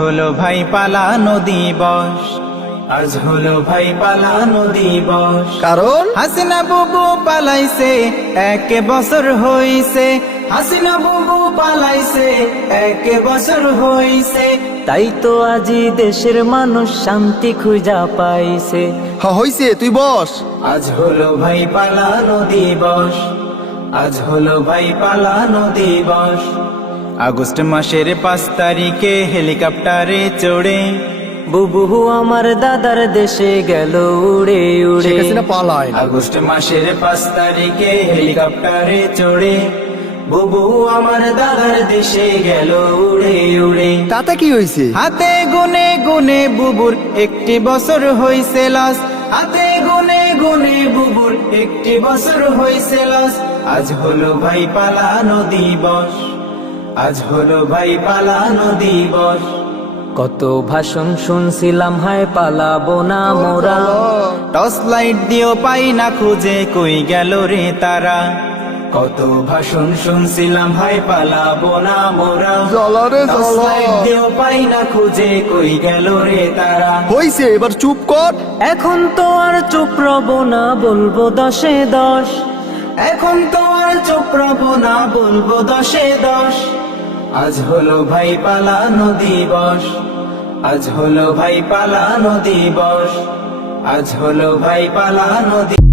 হলো ভাই পালানো দিবস, আজ হলো ভাই পালানো দিবস। কারণ হাসিনা বুবু পালাইছে, 1 বছর হইছে। হাসিনা বুবু পালাইছে, 1 বছর হইছে। তাই তো আজি দেশের মানুষ শান্তি খুঁজা পাইছে। হইছে, তুই বস। আজ হলো ভাই পালানো দিবস, আজ হলো ভাই পালানো দিবস। আগস্ট মাসের 5 তারিখে হেলিকপ্টারে চড়ে বুবু আমার দাদার দেশে গেল উড়ে উড়ে। পালায় আগস্ট মাসের 5 তারিখে হেলিকপ্টারে চড়ে বুবু আমার দাদার দেশে গেল উড়ে উড়ে। তাতে কি হইছে? হাতে গুনে গুনে বুবুর 1 বছর হইছে লস, হাতে গুনে গুনে বুবুর 1 বছর হইছে লস। আজ হলো ভাই পালানো দিবস, আজ হলো ভাই পালানো দিবস। কত ভাষণ শুনছিলাম, হায় পালাবো না মোরা। টর্চ লাইট দিও পাই না খুঁজে, কই গেল রে তারা। কত ভাষণ শুনছিলাম, ভাই পালাবো না মোরা। জ্বালা রে টর্চ জ্বালা। লাইট দিও পাই না খুঁজে, কই গেল রে তারা। হইছে, এবার চুপ কর। এখন তো আর চুপ রব না, বলবো 10-এ 10। এখন তো আর চুপ রব না, বলবো 10-এ 10। আজ হলো ভাই পালানো দিবস, আজ হলো ভাই পালানো দিবস, আজ হলো ভাই পালানো দিবস।